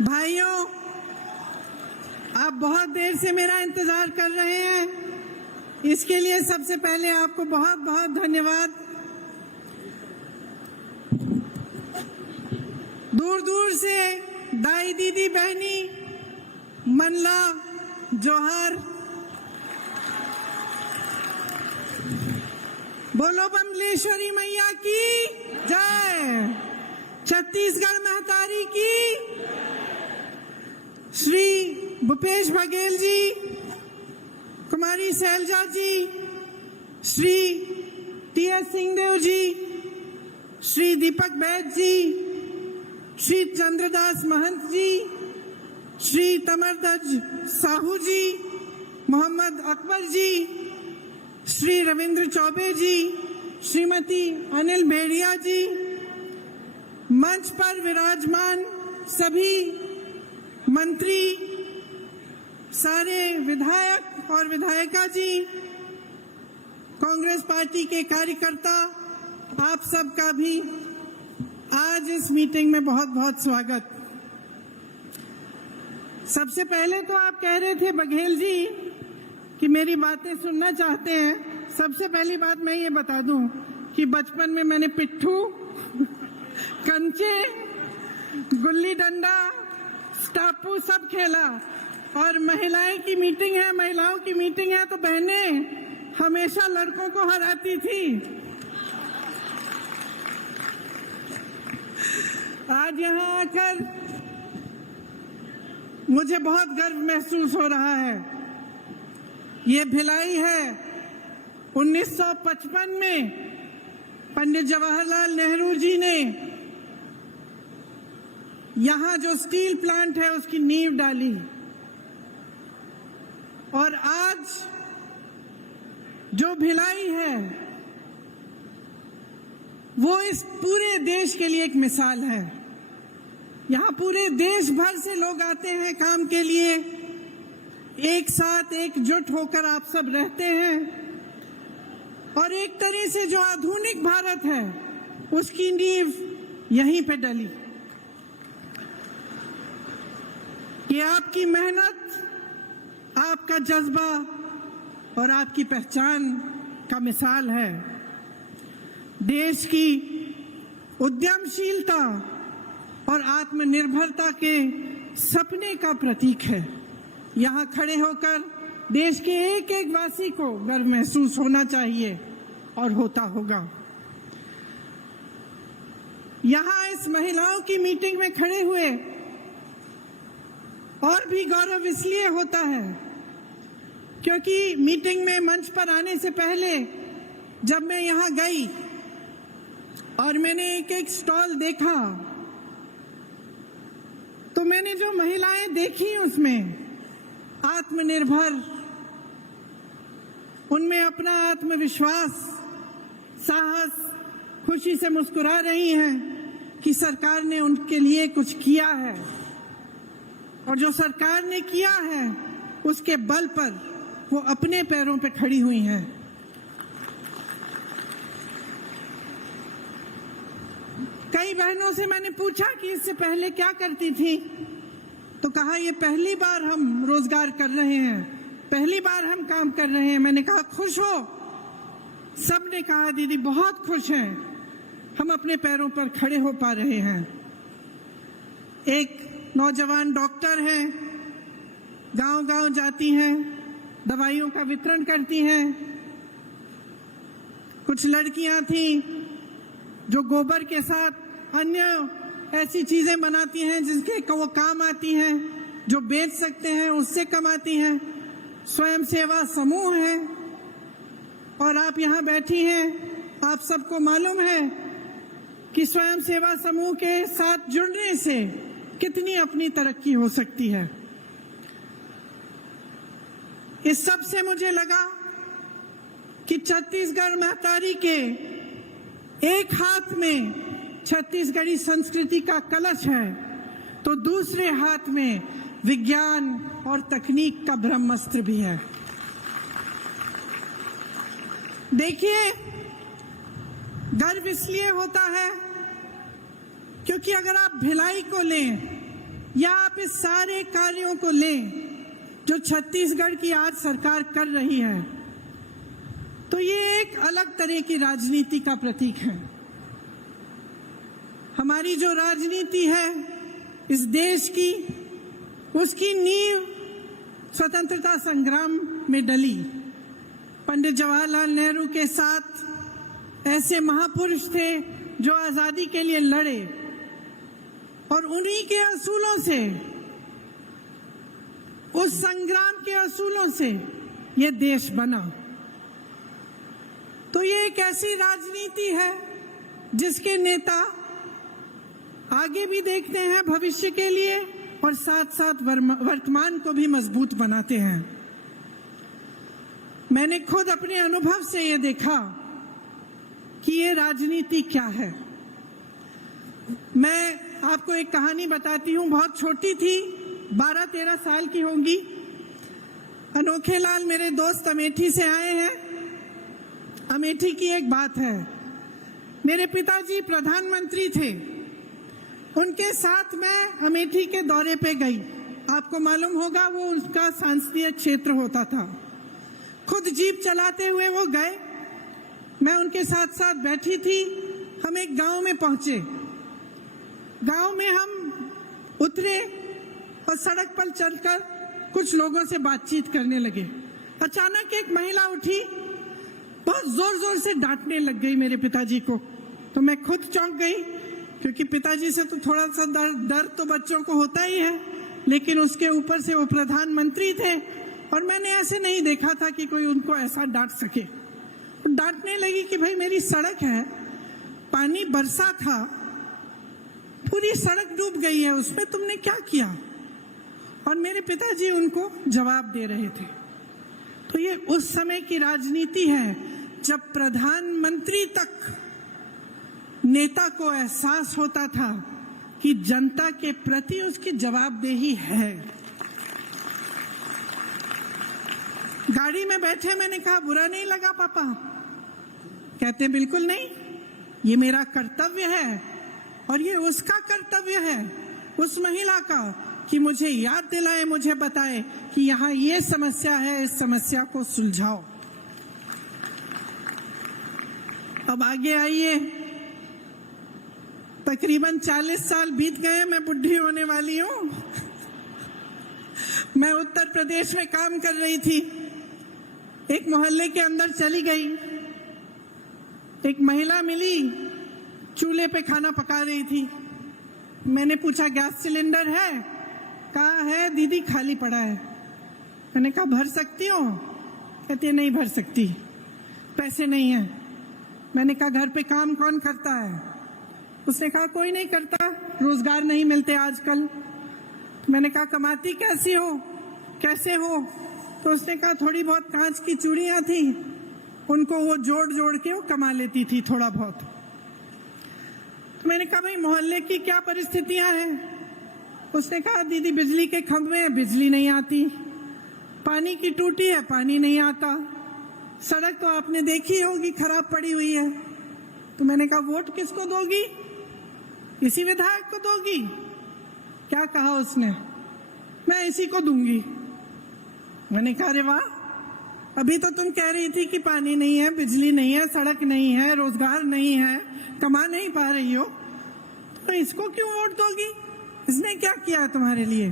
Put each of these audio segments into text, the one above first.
भाइयों, आप बहुत देर से मेरा इंतजार कर रहे हैं, इसके लिए सबसे पहले आपको बहुत बहुत धन्यवाद। दूर दूर से दाई दीदी बहनी मनला जोहार, बोलो बमलेश्वरी मैया की जय, छत्तीसगढ़ महतारी की, श्री भूपेश बघेल जी, कुमारी शैलजा जी, श्री टी.एस. सिंहदेव जी, श्री दीपक बैद जी, श्री चंद्रदास महंत जी, श्री तमरदज साहू जी, मोहम्मद अकबर जी, श्री रविंद्र चौबे जी, श्रीमती अनिल भेड़िया जी, मंच पर विराजमान सभी मंत्री, सारे विधायक और विधायिका जी, कांग्रेस पार्टी के कार्यकर्ता, आप सबका भी आज इस मीटिंग में बहुत बहुत स्वागत। सबसे पहले तो आप कह रहे थे बघेल जी कि मेरी बातें सुनना चाहते हैं। सबसे पहली बात मैं ये बता दूं कि बचपन में मैंने पिट्ठू, कंचे, गुल्ली डंडा, स्टापू सब खेला, और महिलाओं की मीटिंग है तो बहनें हमेशा लड़कों को हराती थी। आज यहाँ आकर मुझे बहुत गर्व महसूस हो रहा है। ये भिलाई है 1955 में पंडित जवाहरलाल नेहरू जी ने यहाँ जो स्टील प्लांट है उसकी नींव डाली, और आज जो भिलाई है वो इस पूरे देश के लिए एक मिसाल है। यहाँ पूरे देश भर से लोग आते हैं काम के लिए, एक साथ एकजुट होकर आप सब रहते हैं, और एक तरह से जो आधुनिक भारत है उसकी नींव यहीं पे डली। ये आपकी मेहनत, आपका जज्बा और आपकी पहचान का मिसाल है। देश की उद्यमशीलता और आत्मनिर्भरता के सपने का प्रतीक है। यहाँ खड़े होकर देश के एक एक वासी को गर्व महसूस होना चाहिए और होता होगा। यहाँ इस महिलाओं की मीटिंग में खड़े हुए और भी गौरव इसलिए होता है क्योंकि मीटिंग में मंच पर आने से पहले जब मैं यहाँ गई और मैंने एक एक स्टॉल देखा, तो मैंने जो महिलाएं देखी उसमें आत्मनिर्भर, उनमें अपना आत्मविश्वास, साहस, खुशी से मुस्कुरा रही हैं कि सरकार ने उनके लिए कुछ किया है, और जो सरकार ने किया है उसके बल पर वो अपने पैरों पे खड़ी हुई हैं। कई बहनों से मैंने पूछा कि इससे पहले क्या करती थी, तो कहा ये पहली बार हम रोजगार कर रहे हैं, पहली बार हम काम कर रहे हैं। मैंने कहा खुश हो? सबने कहा दीदी बहुत खुश हैं, हम अपने पैरों पर खड़े हो पा रहे हैं। एक नौजवान डॉक्टर हैं, गांव-गांव जाती हैं, दवाइयों का वितरण करती हैं। कुछ लड़कियां थीं जो गोबर के साथ अन्य ऐसी चीजें बनाती हैं जिसके वो काम आती हैं, जो बेच सकते हैं उससे कमाती हैं। स्वयं सेवा समूह है, और आप यहाँ बैठी हैं, आप सबको मालूम है कि स्वयं सेवा समूह के साथ जुड़ने से कितनी अपनी तरक्की हो सकती है। इस सब से मुझे लगा कि छत्तीसगढ़ महतारी के एक हाथ में छत्तीसगढ़ी संस्कृति का कलश है, तो दूसरे हाथ में विज्ञान और तकनीक का ब्रह्मास्त्र भी है। देखिए, गर्व इसलिए होता है क्योंकि अगर आप भिलाई को लें या आप इस सारे कार्यों को लें जो छत्तीसगढ़ की आज सरकार कर रही है, तो ये एक अलग तरह की राजनीति का प्रतीक है। हमारी जो राजनीति है इस देश की, उसकी नींव स्वतंत्रता संग्राम में डली। पंडित जवाहरलाल नेहरू के साथ ऐसे महापुरुष थे जो आजादी के लिए लड़े, और उन्हीं के असूलों से, उस संग्राम के असूलों से ये देश बना। तो ये एक ऐसी राजनीति है जिसके नेता आगे भी देखते हैं भविष्य के लिए और साथ साथ वर्तमान को भी मजबूत बनाते हैं। मैंने खुद अपने अनुभव से ये देखा कि ये राजनीति क्या है। मैं आपको एक कहानी बताती हूँ, बहुत छोटी थी, 12-13 साल की होंगी। अनोखे लाल मेरे दोस्त अमेठी से आए हैं। अमेठी की एक बात है, मेरे पिताजी प्रधानमंत्री थे, उनके साथ मैं अमेठी के दौरे पे गई। आपको मालूम होगा वो उनका सांसदीय क्षेत्र होता था। खुद जीप चलाते हुए वो गए, मैं उनके साथ साथ बैठी थी। हम एक गांव में पहुंचे। गांव में हम उतरे और सड़क पर चलकर कुछ लोगों से बातचीत करने लगे। अचानक एक महिला उठी, बहुत जोर जोर से डांटने लग गई मेरे पिताजी को। तो मैं खुद चौंक गई, क्योंकि पिताजी से तो थोड़ा सा डर तो बच्चों को होता ही है, लेकिन उसके ऊपर से वो प्रधानमंत्री थे और मैंने ऐसे नहीं देखा था कि कोई उनको ऐसा डांट सके। तो डांटने लगी कि भाई मेरी सड़क है, पानी बरसा था, पूरी सड़क डूब गई है, उसमें तुमने क्या किया? और मेरे पिताजी उनको जवाब दे रहे थे। तो ये उस समय की राजनीति है जब प्रधानमंत्री तक नेता को एहसास होता था कि जनता के प्रति उसकी जवाबदेही है। गाड़ी में बैठे मैंने कहा, बुरा नहीं लगा पापा? कहते बिल्कुल नहीं, ये मेरा कर्तव्य है और ये उसका कर्तव्य है, उस महिला का, कि मुझे याद दिलाए, मुझे बताए कि यहाँ ये समस्या है, इस समस्या को सुलझाओ। अब आगे आइए, तकरीबन 40 साल बीत गए, मैं बुढ़ी होने वाली हूँ। मैं उत्तर प्रदेश में काम कर रही थी। एक मोहल्ले के अंदर चली गई, एक महिला मिली, चूल्हे पे खाना पका रही थी। मैंने पूछा गैस सिलेंडर है? कहा है दीदी, खाली पड़ा है। मैंने कहा भर सकती हो? कहती है नहीं भर सकती, पैसे नहीं है। मैंने कहा घर पे काम कौन करता है? उसने कहा कोई नहीं करता, रोजगार नहीं मिलते आजकल। मैंने कहा कमाती कैसी हो, कैसे हो? तो उसने कहा थोड़ी बहुत कांच की चूड़ियां थी, उनको वो जोड़ जोड़ के वो कमा लेती थी थोड़ा बहुत। तो मैंने कहा भाई मोहल्ले की क्या परिस्थितियां हैं? उसने कहा दीदी बिजली के खंभे हैं, बिजली नहीं आती, पानी की टूटी है, पानी नहीं आता, सड़क तो आपने देखी होगी खराब पड़ी हुई है। तो मैंने कहा वोट किसको दोगी? इसी विधायक को दोगी? क्या कहा उसने? मैं इसी को दूंगी। मैंने कहा अरे वाह, अभी तो तुम कह रही थी कि पानी नहीं है, बिजली नहीं है, सड़क नहीं है, रोजगार नहीं है, कमा नहीं पा रही हो, तो इसको क्यों वोट दोगी? इसने क्या किया तुम्हारे लिए?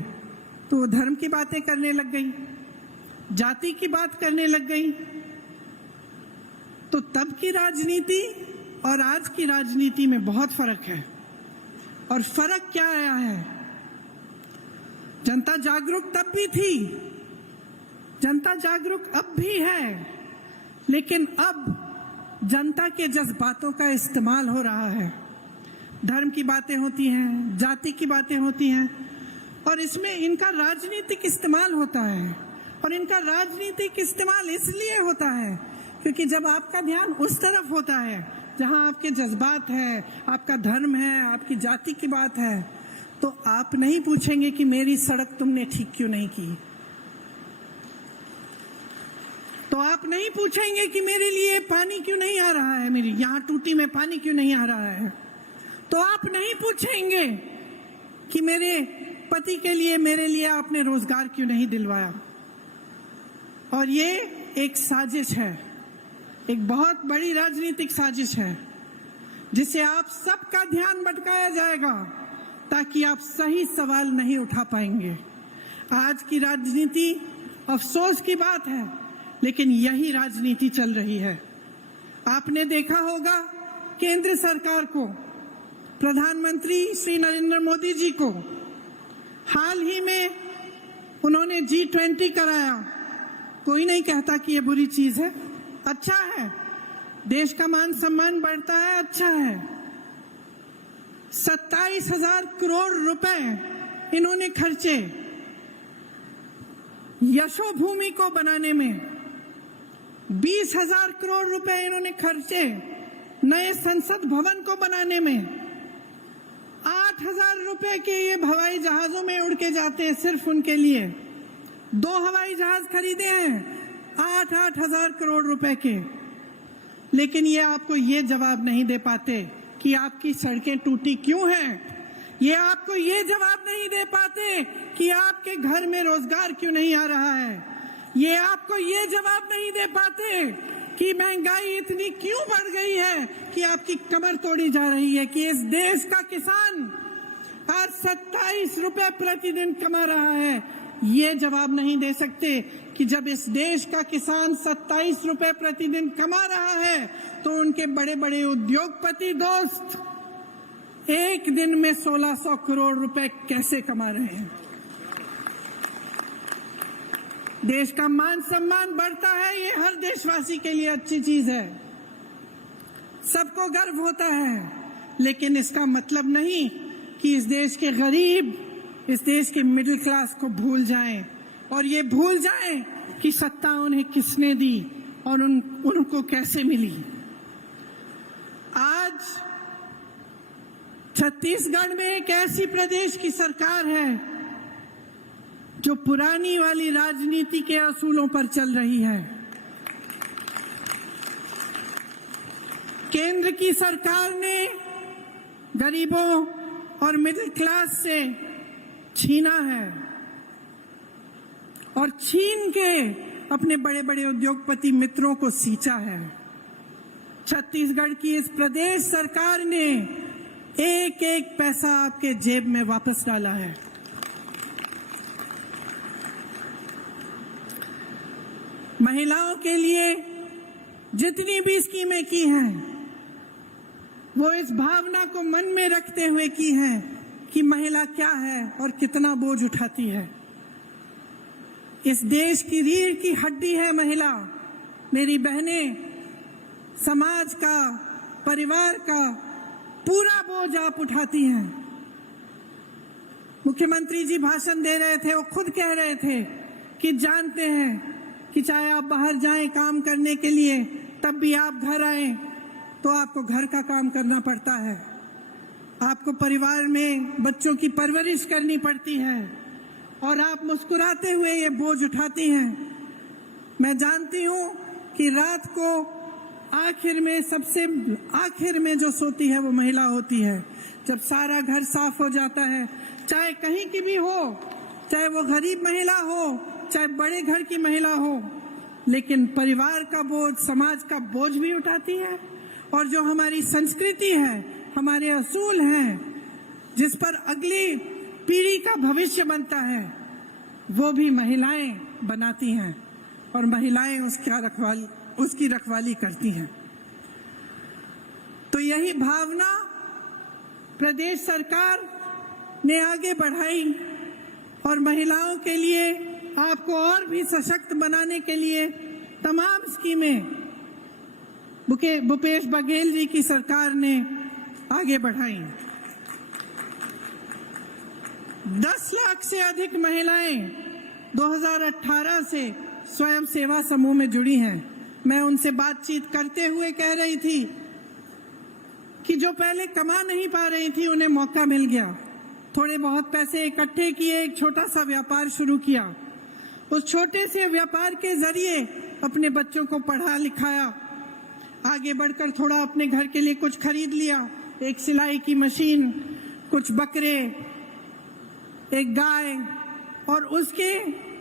तो वो धर्म की बातें करने लग गई, जाति की बात करने लग गई। तो तब की राजनीति और आज की राजनीति में बहुत फर्क है। और फर्क क्या आया है? जनता जागरूक तब भी थी, जनता जागरूक अब भी है, लेकिन अब जनता के जज्बातों का इस्तेमाल हो रहा है। धर्म की बातें होती हैं, जाति की बातें होती हैं, और इसमें इनका राजनीतिक इस्तेमाल होता है। और इनका राजनीतिक इस्तेमाल इसलिए होता है क्योंकि जब आपका ध्यान उस तरफ होता है जहां आपके जज्बात है, आपका धर्म है, आपकी जाति की बात है, तो आप नहीं पूछेंगे कि मेरी सड़क तुमने ठीक क्यों नहीं की, तो आप नहीं पूछेंगे कि मेरे लिए पानी क्यों नहीं आ रहा है, मेरी यहाँ टूटी में पानी क्यों नहीं आ रहा है, तो आप नहीं पूछेंगे कि मेरे पति के लिए, मेरे लिए आपने रोजगार क्यों नहीं दिलवाया? और ये एक साजिश है, एक बहुत बड़ी राजनीतिक साजिश है, जिसे आप सबका ध्यान भटकाया जाएगा ताकि आप सही सवाल नहीं उठा पाएंगे। आज की राजनीति अफसोस की बात है, लेकिन यही राजनीति चल रही है। आपने देखा होगा केंद्र सरकार को, प्रधानमंत्री श्री नरेंद्र मोदी जी को हाल ही में उन्होंने G20 कराया। कोई नहीं कहता कि ये बुरी चीज है, अच्छा है, देश का मान सम्मान बढ़ता है, अच्छा है। 27,000 करोड़ रुपए इन्होंने खर्चे यशोभूमि को बनाने में, 20,000 करोड़ रुपए इन्होंने खर्चे नए संसद भवन को बनाने में, 8,000 रुपए के ये हवाई जहाजों में उड़ के जाते हैं सिर्फ उनके लिए। 2 हवाई जहाज खरीदे हैं 8,000 करोड़ रुपए के। लेकिन ये आपको ये जवाब नहीं दे पाते कि आपकी सड़कें टूटी क्यों हैं। ये आपको ये जवाब नहीं दे पाते कि आपके घर में रोजगार क्यों नहीं आ रहा है। ये आपको ये जवाब नहीं दे पाते कि महंगाई इतनी क्यों बढ़ गई है कि आपकी कमर तोड़ी जा रही है, कि इस देश का किसान आज 27 रुपए प्रतिदिन कमा रहा है। ये जवाब नहीं दे सकते कि जब इस देश का किसान 27 रुपए प्रतिदिन कमा रहा है तो उनके बड़े बड़े उद्योगपति दोस्त एक दिन में 1600 करोड़ रुपए कैसे कमा रहे हैं। देश का मान सम्मान बढ़ता है, ये हर देशवासी के लिए अच्छी चीज है, सबको गर्व होता है। लेकिन इसका मतलब नहीं कि इस देश के गरीब, इस देश के मिडिल क्लास को भूल जाएं और ये भूल जाएं कि सत्ता उन्हें किसने दी और उनको कैसे मिली। आज छत्तीसगढ़ में एक ऐसी प्रदेश की सरकार है जो पुरानी वाली राजनीति के असूलों पर चल रही है। केंद्र की सरकार ने गरीबों और मिडिल क्लास से छीना है और छीन के अपने बड़े बड़े उद्योगपति मित्रों को सींचा है। छत्तीसगढ़ की इस प्रदेश सरकार ने एक एक पैसा आपके जेब में वापस डाला है। महिलाओं के लिए जितनी भी स्कीमें की हैं, वो इस भावना को मन में रखते हुए की हैं कि महिला क्या है और कितना बोझ उठाती है। इस देश की रीढ़ की हड्डी है महिला। मेरी बहनें, समाज का, परिवार का पूरा बोझ आप उठाती हैं। मुख्यमंत्री जी भाषण दे रहे थे, वो खुद कह रहे थे कि जानते हैं कि चाहे आप बाहर जाएं काम करने के लिए, तब भी आप घर आएं तो आपको घर का काम करना पड़ता है, आपको परिवार में बच्चों की परवरिश करनी पड़ती है और आप मुस्कुराते हुए ये बोझ उठाती हैं। मैं जानती हूँ कि रात को आखिर में, सबसे आखिर में जो सोती है वो महिला होती है। जब सारा घर साफ हो जाता है, चाहे कहीं की भी हो, चाहे वो गरीब महिला हो, चाहे बड़े घर की महिला हो, लेकिन परिवार का बोझ, समाज का बोझ भी उठाती है। और जो हमारी संस्कृति है, हमारे असूल हैं, जिस पर अगली पीढ़ी का भविष्य बनता है, वो भी महिलाएं बनाती हैं और महिलाएं उसकी रखवाली करती हैं। तो यही भावना प्रदेश सरकार ने आगे बढ़ाई और महिलाओं के लिए, आपको और भी सशक्त बनाने के लिए तमाम स्कीमें भूपेश बघेल जी की सरकार ने आगे बढ़ाई। 10 लाख से अधिक महिलाएं 2018 से स्वयं सेवा समूह में जुड़ी हैं। मैं उनसे बातचीत करते हुए कह रही थी कि जो पहले कमा नहीं पा रही थी, उन्हें मौका मिल गया। थोड़े बहुत पैसे इकट्ठे किए, एक छोटा सा व्यापार शुरू किया। उस छोटे से व्यापार के जरिए अपने बच्चों को पढ़ा लिखाया, आगे बढ़कर थोड़ा अपने घर के लिए कुछ खरीद लिया, एक सिलाई की मशीन, कुछ बकरे, एक गाय, और उसके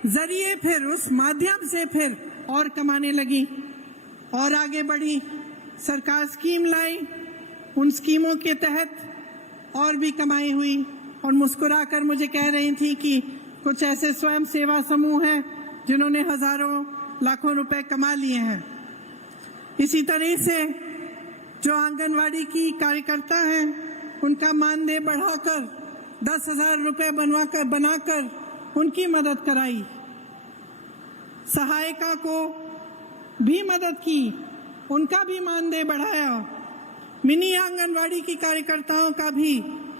जरिए फिर उस माध्यम से फिर और कमाने लगी और आगे बढ़ी। सरकार स्कीम लाई, उन स्कीमों के तहत और भी कमाई हुई और मुस्कुराकर मुझे कह रही थी कि कुछ ऐसे स्वयं सेवा समूह हैं जिन्होंने हजारों लाखों रुपए कमा लिए हैं। इसी तरह से जो आंगनवाड़ी की कार्यकर्ता हैं उनका मानदेय बढ़ाकर 10,000 रुपए बनाकर उनकी मदद कराई। सहायिका को भी मदद की, उनका भी मानदेय बढ़ाया। मिनी आंगनवाड़ी की कार्यकर्ताओं का भी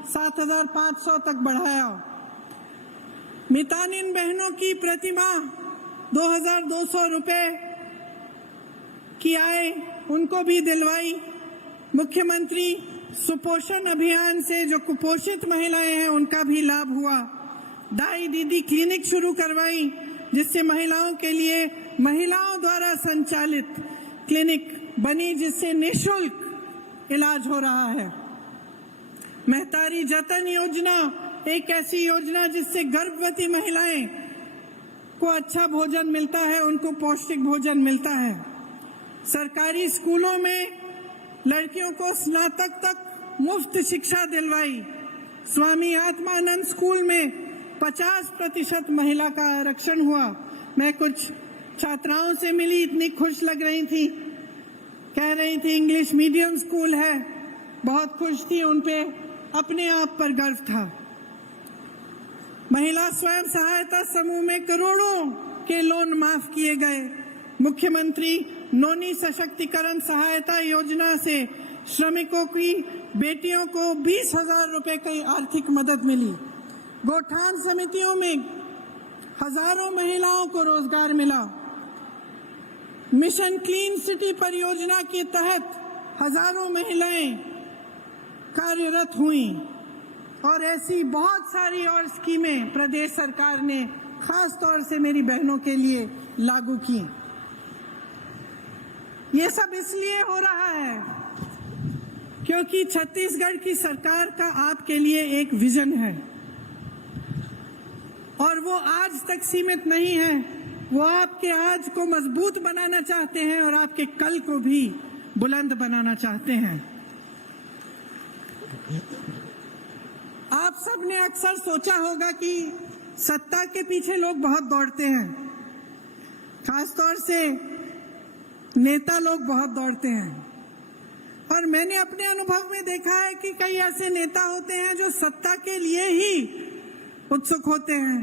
7,500 तक बढ़ाया। मितानिन बहनों की प्रतिमाह 2,200 रुपए की आय उनको भी दिलवाई। मुख्यमंत्री सुपोषण अभियान से जो कुपोषित महिलाएं हैं उनका भी लाभ हुआ। दाई दीदी क्लिनिक शुरू करवाई, जिससे महिलाओं के लिए महिलाओं द्वारा संचालित क्लिनिक बनी, जिससे निःशुल्क इलाज हो रहा है। महतारी जतन योजना एक ऐसी योजना जिससे गर्भवती महिलाएं को अच्छा भोजन मिलता है, उनको पौष्टिक भोजन मिलता है। सरकारी स्कूलों में लड़कियों को स्नातक तक मुफ्त शिक्षा दिलवाई। स्वामी आत्मानंद स्कूल में 50% महिला का आरक्षण हुआ। मैं कुछ छात्राओं से मिली, इतनी खुश लग रही थी, कह रही थी इंग्लिश मीडियम स्कूल है, बहुत खुश थी, उन पे अपने आप पर गर्व था। महिला स्वयं सहायता समूह में करोड़ों के लोन माफ किए गए। मुख्यमंत्री नोनी सशक्तिकरण सहायता योजना से श्रमिकों की बेटियों को 20,000 रुपए की आर्थिक मदद मिली। गोठान समितियों में हजारों महिलाओं को रोजगार मिला। मिशन क्लीन सिटी परियोजना के तहत हजारों महिलाएं कार्यरत हुई और ऐसी बहुत सारी और स्कीमें प्रदेश सरकार ने खास तौर से मेरी बहनों के लिए लागू की। ये सब इसलिए हो रहा है क्योंकि छत्तीसगढ़ की सरकार का आपके लिए एक विजन है और वो आज तक सीमित नहीं है। वो आपके आज को मजबूत बनाना चाहते हैं और आपके कल को भी बुलंद बनाना चाहते हैं। आप सब ने अक्सर सोचा होगा कि सत्ता के पीछे लोग बहुत दौड़ते हैं, खासतौर से नेता लोग बहुत दौड़ते हैं। और मैंने अपने अनुभव में देखा है कि कई ऐसे नेता होते हैं जो सत्ता के लिए ही उत्सुक होते हैं,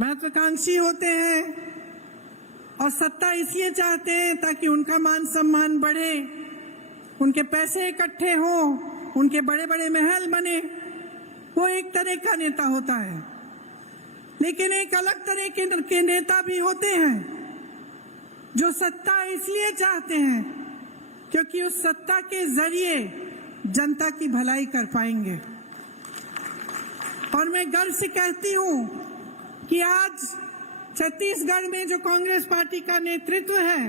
महत्वाकांक्षी होते हैं और सत्ता इसलिए चाहते हैं ताकि उनका मान सम्मान बढ़े, उनके पैसे इकट्ठे हों, उनके बड़े बड़े महल बने। वो एक तरह का नेता होता है। लेकिन एक अलग तरह के नेता भी होते हैं जो सत्ता इसलिए चाहते हैं क्योंकि उस सत्ता के जरिए जनता की भलाई कर पाएंगे। और मैं गर्व से कहती हूं कि आज छत्तीसगढ़ में जो कांग्रेस पार्टी का नेतृत्व है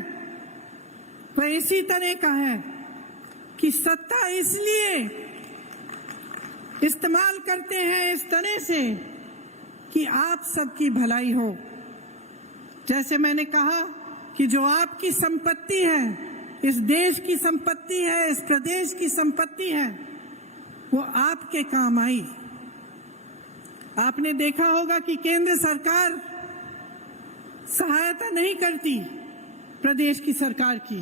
वह इसी तरह का है कि सत्ता इसलिए इस्तेमाल करते हैं इस तरह से कि आप सबकी भलाई हो। जैसे मैंने कहा कि जो आपकी संपत्ति है, इस देश की संपत्ति है, इस प्रदेश की संपत्ति है, वो आपके काम आई। आपने देखा होगा कि केंद्र सरकार सहायता नहीं करती प्रदेश की सरकार की,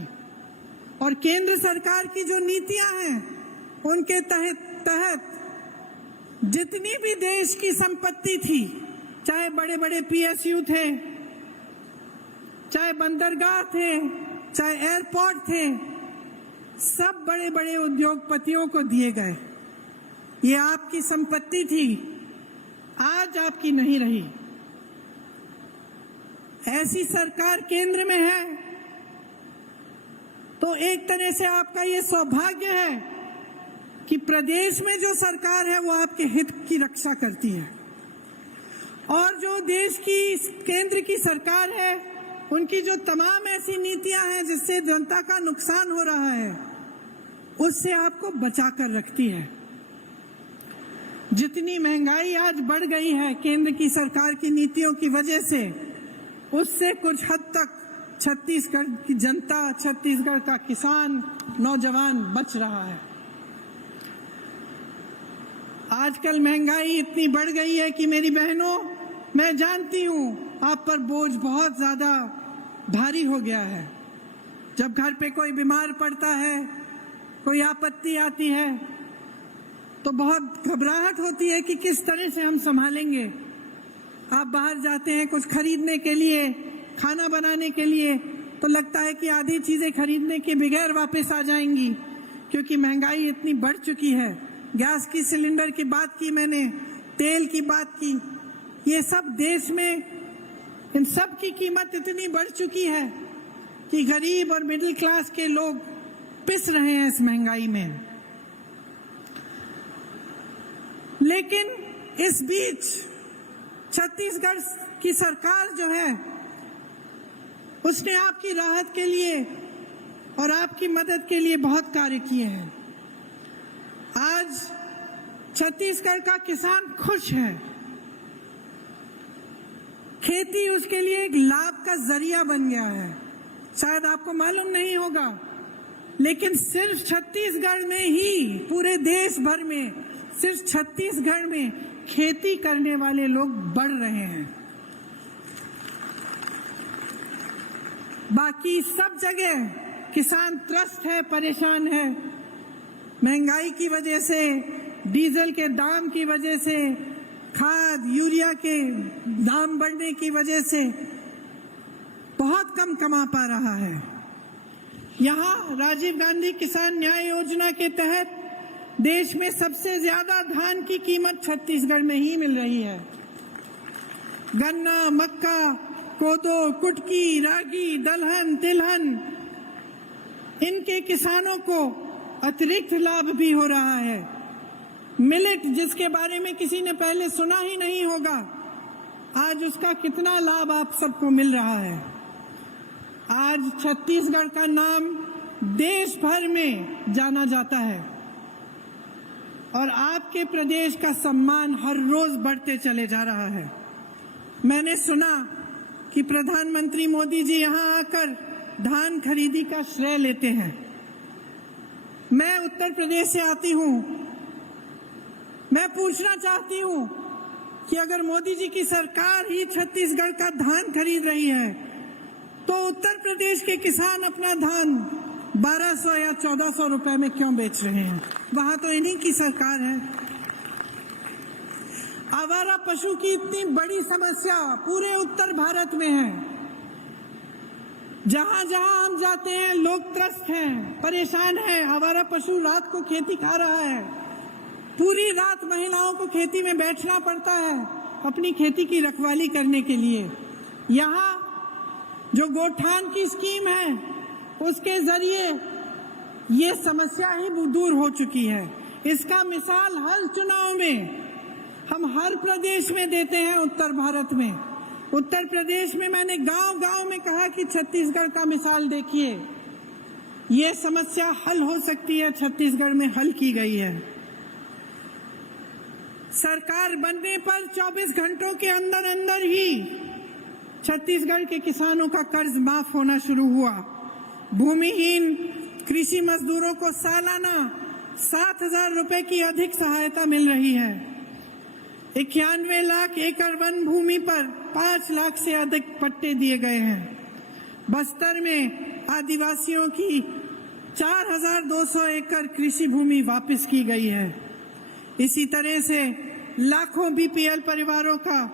और केंद्र सरकार की जो नीतियां हैं उनके तहत जितनी भी देश की संपत्ति थी, चाहे बड़े बड़े पीएसयू थे, चाहे बंदरगाह थे, चाहे एयरपोर्ट थे, सब बड़े बड़े उद्योगपतियों को दिए गए। ये आपकी संपत्ति थी, आज आपकी नहीं रही। ऐसी सरकार केंद्र में है तो एक तरह से आपका ये सौभाग्य है कि प्रदेश में जो सरकार है वो आपके हित की रक्षा करती है, और जो देश की केंद्र की सरकार है उनकी जो तमाम ऐसी नीतियां हैं जिससे जनता का नुकसान हो रहा है उससे आपको बचा कर रखती है। जितनी महंगाई आज बढ़ गई है केंद्र की सरकार की नीतियों की वजह से, उससे कुछ हद तक छत्तीसगढ़ की जनता, छत्तीसगढ़ का किसान, नौजवान बच रहा है। आजकल महंगाई इतनी बढ़ गई है कि मेरी बहनों, मैं जानती हूँ आप पर बोझ बहुत ज्यादा भारी हो गया है। जब घर पे कोई बीमार पड़ता है, कोई आपत्ति आती है, तो बहुत घबराहट होती है कि किस तरह से हम संभालेंगे। आप बाहर जाते हैं कुछ खरीदने के लिए, खाना बनाने के लिए, तो लगता है कि आधी चीजें खरीदने के बगैर वापस आ जाएंगी, क्योंकि महंगाई इतनी बढ़ चुकी है। गैस की सिलेंडर की बात की मैंने, तेल की बात की, ये सब देश में इन सब की कीमत इतनी बढ़ चुकी है कि गरीब और मिडिल क्लास के लोग पिस रहे हैं इस महंगाई में। लेकिन इस बीच छत्तीसगढ़ की सरकार जो है, उसने आपकी राहत के लिए और आपकी मदद के लिए बहुत कार्य किए हैं। आज छत्तीसगढ़ का किसान खुश है। खेती उसके लिए एक लाभ का जरिया बन गया है। शायद आपको मालूम नहीं होगा, लेकिन सिर्फ छत्तीसगढ़ में ही, पूरे देश भर में सिर्फ छत्तीसगढ़ में खेती करने वाले लोग बढ़ रहे हैं। बाकी सब जगह किसान त्रस्त है, परेशान है। महंगाई की वजह से, डीजल के दाम की वजह से, खाद यूरिया के दाम बढ़ने की वजह से बहुत कम कमा पा रहा है। यहाँ राजीव गांधी किसान न्याय योजना के तहत देश में सबसे ज्यादा धान की कीमत छत्तीसगढ़ में ही मिल रही है। गन्ना, मक्का, कोदो, कुटकी, रागी, दलहन, तिलहन, इनके किसानों को अतिरिक्त लाभ भी हो रहा है। मिलेट, जिसके बारे में किसी ने पहले सुना ही नहीं होगा, आज उसका कितना लाभ आप सबको मिल रहा है। आज छत्तीसगढ़ का नाम देश भर में जाना जाता है और आपके प्रदेश का सम्मान हर रोज बढ़ते चले जा रहा है। मैंने सुना कि प्रधानमंत्री मोदी जी यहाँ आकर धान खरीदी का श्रेय लेते हैं। मैं उत्तर प्रदेश से आती हूँ। मैं पूछना चाहती हूँ कि अगर मोदी जी की सरकार ही छत्तीसगढ़ का धान खरीद रही है, तो उत्तर प्रदेश के किसान अपना धान 1200 या 1400 रुपए में क्यों बेच रहे हैं? वहां तो इन्हीं की सरकार है। आवारा पशु की इतनी बड़ी समस्या पूरे उत्तर भारत में है। जहां जहां हम जाते हैं लोग त्रस्त हैं, परेशान हैं। आवारा पशु रात को खेती खा रहा है। पूरी रात महिलाओं को खेती में बैठना पड़ता है अपनी खेती की रखवाली करने के लिए। यहाँ जो गोठान की स्कीम है, उसके जरिए ये समस्या ही दूर हो चुकी है। इसका मिसाल हर चुनाव में हम हर प्रदेश में देते हैं। उत्तर भारत में, उत्तर प्रदेश में मैंने गांव-गांव में कहा कि छत्तीसगढ़ का मिसाल देखिए, ये समस्या हल हो सकती है। छत्तीसगढ़ में हल की गई है। सरकार बनने पर 24 घंटों के अंदर अंदर ही छत्तीसगढ़ के किसानों का कर्ज माफ होना शुरू हुआ। भूमिहीन कृषि मजदूरों को सालाना 7,000 रुपए की अधिक सहायता मिल रही है। 91 लाख एकड़ वन भूमि पर 5 लाख से अधिक पट्टे दिए गए हैं। बस्तर में आदिवासियों की 4,200 एकड़ कृषि भूमि वापस की गई है। इसी तरह से लाखों बीपीएल परिवारों का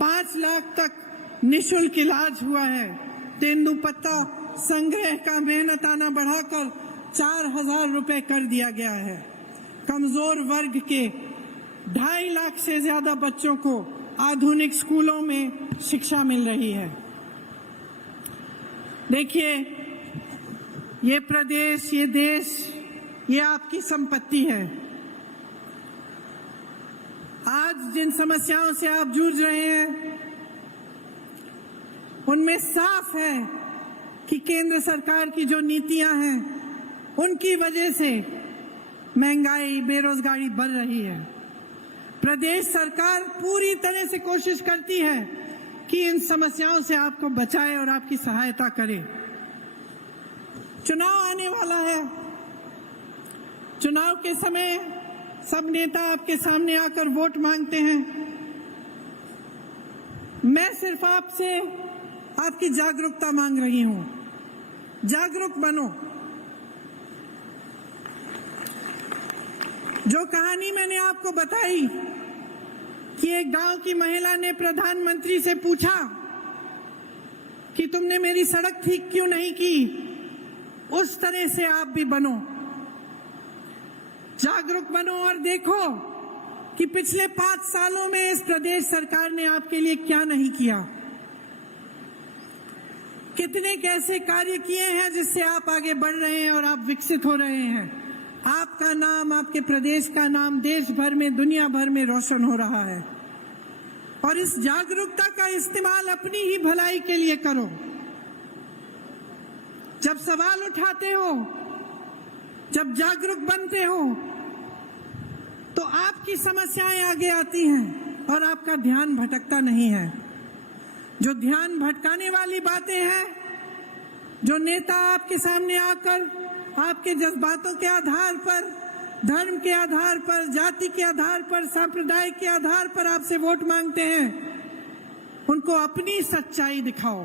5 लाख तक निःशुल्क इलाज हुआ है। तेंदुपत्ता संग्रह का मेहनताना बढ़ाकर 4,000 रुपए कर दिया गया है। कमजोर वर्ग के 2.5 लाख से ज्यादा बच्चों को आधुनिक स्कूलों में शिक्षा मिल रही है। देखिए, ये प्रदेश, ये देश, ये आपकी संपत्ति है। आज जिन समस्याओं से आप जूझ रहे हैं, उनमें साफ है कि केंद्र सरकार की जो नीतियां हैं, उनकी वजह से महंगाई, बेरोजगारी बढ़ रही है। प्रदेश सरकार पूरी तरह से कोशिश करती है कि इन समस्याओं से आपको बचाए और आपकी सहायता करे। चुनाव आने वाला है। चुनाव के समय सब नेता आपके सामने आकर वोट मांगते हैं। मैं सिर्फ आपसे आपकी जागरूकता मांग रही हूं। जागरूक बनो। जो कहानी मैंने आपको बताई कि एक गांव की महिला ने प्रधानमंत्री से पूछा कि तुमने मेरी सड़क ठीक क्यों नहीं की, उस तरह से आप भी बनो। जागरूक बनो और देखो कि पिछले 5 सालों में इस प्रदेश सरकार ने आपके लिए क्या नहीं किया, कितने कैसे कार्य किए हैं जिससे आप आगे बढ़ रहे हैं और आप विकसित हो रहे हैं। आपका नाम, आपके प्रदेश का नाम देश भर में, दुनिया भर में रोशन हो रहा है। और इस जागरूकता का इस्तेमाल अपनी ही भलाई के लिए करो। जब सवाल उठाते हो, जब जागरूक बनते हो, तो आपकी समस्याएं आगे आती हैं और आपका ध्यान भटकता नहीं है। जो ध्यान भटकाने वाली बातें हैं, जो नेता आपके सामने आकर आपके जज्बातों के आधार पर, धर्म के आधार पर, जाति के आधार पर, सांप्रदाय के आधार पर आपसे वोट मांगते हैं, उनको अपनी सच्चाई दिखाओ,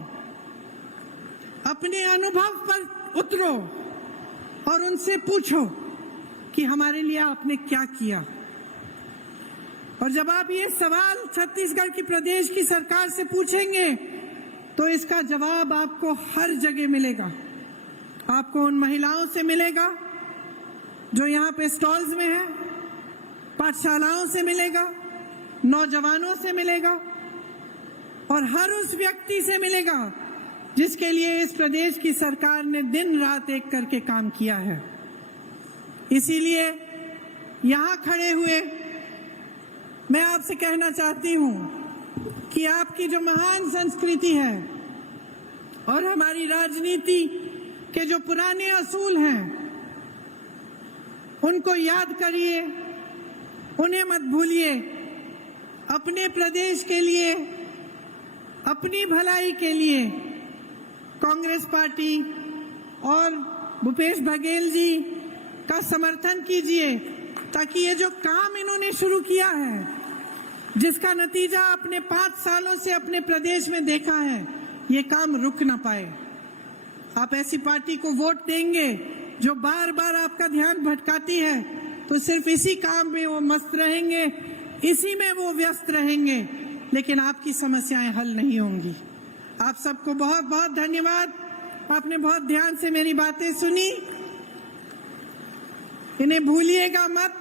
अपने अनुभव पर उतरो और उनसे पूछो कि हमारे लिए आपने क्या किया। और जब आप ये सवाल छत्तीसगढ़ की प्रदेश की सरकार से पूछेंगे तो इसका जवाब आपको हर जगह मिलेगा। आपको उन महिलाओं से मिलेगा जो यहाँ पे स्टॉल्स में हैं, पाठशालाओं से मिलेगा, नौजवानों से मिलेगा और हर उस व्यक्ति से मिलेगा जिसके लिए इस प्रदेश की सरकार ने दिन रात एक करके काम किया है। इसीलिए यहाँ खड़े हुए मैं आपसे कहना चाहती हूँ कि आपकी जो महान संस्कृति है और हमारी राजनीति के जो पुराने असूल हैं, उनको याद करिए, उन्हें मत भूलिए। अपने प्रदेश के लिए, अपनी भलाई के लिए कांग्रेस पार्टी और भूपेश बघेल जी का समर्थन कीजिए, ताकि ये जो काम इन्होंने शुरू किया है, जिसका नतीजा अपने 5 सालों से अपने प्रदेश में देखा है, ये काम रुक ना पाए। आप ऐसी पार्टी को वोट देंगे जो बार बार आपका ध्यान भटकाती है, तो सिर्फ इसी काम में वो मस्त रहेंगे, इसी में वो व्यस्त रहेंगे, लेकिन आपकी समस्याएं हल नहीं होंगी। आप सबको बहुत बहुत धन्यवाद। आपने बहुत ध्यान से मेरी बातें सुनी, इन्हें भूलिएगा मत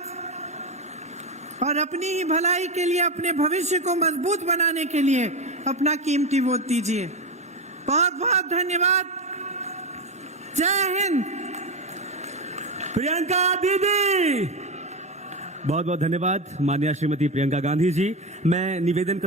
और अपनी ही भलाई के लिए, अपने भविष्य को मजबूत बनाने के लिए अपना कीमती वोट दीजिए। बहुत बहुत धन्यवाद। जय हिंद। प्रियंका दीदी, बहुत बहुत धन्यवाद माननीय श्रीमती प्रियंका गांधी जी। मैं निवेदन करूं